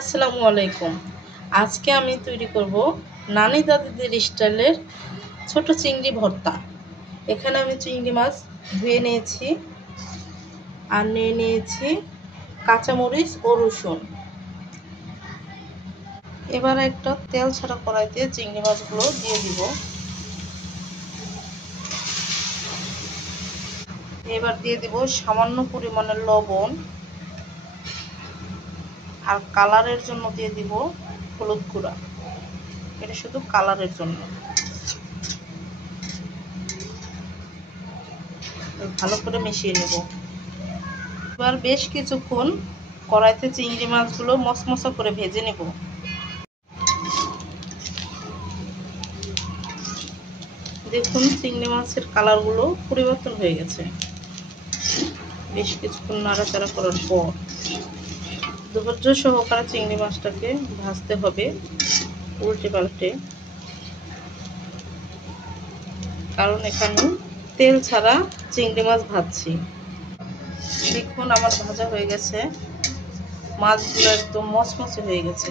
আসসালামু আলাইকুম। আজকে আমি তৈরি করব নানি দাদিদের স্টাইলের ছোট চিংড়ি ভর্তা। এখানে আমি চিংড়ি মাছ ধুয়ে নিয়েছি আর নিয়ে নিয়েছি কাঁচামরিচ ও রসুন। এবার একটা তেল ছাড়া কড়াইতে চিংড়ি মাছগুলো দিয়ে দিব। এবার দিয়ে দিব সামান্য পরিমাণের লবণ আর কালারের জন্য দিয়ে দিব হলুদ গুঁড়া। এটা শুধু কালারের জন্য। ভালো করে মিশিয়ে নেব। এবার বেশ কিছুক্ষণ কড়াইতে চিংড়ি মাছগুলো মচমচা করে ভেজে নেব। দেখুন চিংড়ি মাছের কালারগুলো পরিবর্তন হয়ে গেছে। বেশ কিছুক্ষণ নাড়াচাড়া করার পর ধৈর্য সহকারে চিংড়ি মাছটাকে ভাজতে হবে উল্টে পাল্টে, কারণ এখানে তেল ছাড়া চিংড়ি মাছ ভাজছি। দেখুন আমার ভাজা হয়ে গেছে, মাছগুলো একদম মচমচে হয়ে গেছে।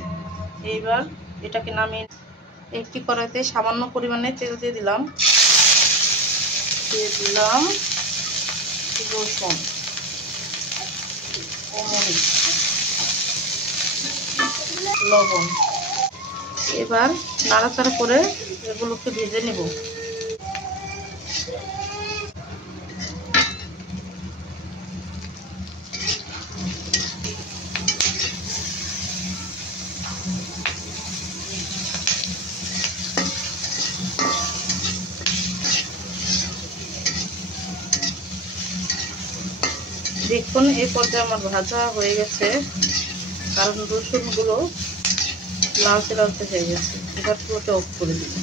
এইবার এটাকে নামিয়ে একটি কড়াইতে সামান্য পরিমাণে তেল দিয়ে দিলাম রসুন ও মরিচ, লবণ। এবার নাড়াচাড়া করে এগুলোকে ভেজে নেব। দেখুন এই পর্যায়ে আমার ভাজা হয়ে গেছে, কারণ রসুনগুলো লালচে লালচে হয়ে গেছে। এবার পুরোটা অফ করে দিব।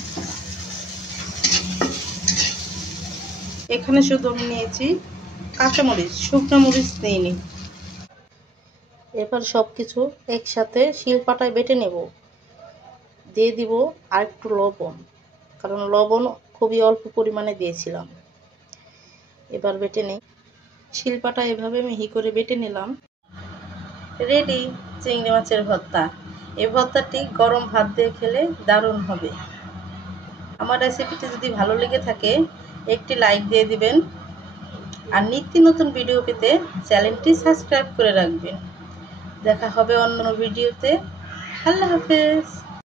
এখানে শুধু আমি নিয়েছি কাঁচামরিচ, শুকনো মরিচ নিইনি। এবার সব কিছু একসাথে শিলপাটায় বেটে নেব। দিয়ে দিব আর একটু লবণ, কারণ লবণ খুবই অল্প পরিমাণে দিয়েছিলাম। এবার বেটে নেই। শিলপাটা এভাবে মিহি করে বেটে নিলাম। রেডি চিংড়ি মাছের ভর্তা। এই ভর্তাটি গরম ভাত দিয়ে খেলে দারুণ হবে। আমার রেসিপিটি যদি ভালো লেগে থাকে একটি লাইক দিয়ে দিবেন আর নিত্য নতুন ভিডিও পেতে চ্যানেলটি সাবস্ক্রাইব করে রাখবেন। দেখা হবে অন্য ভিডিওতে। আল্লাহ হাফেজ।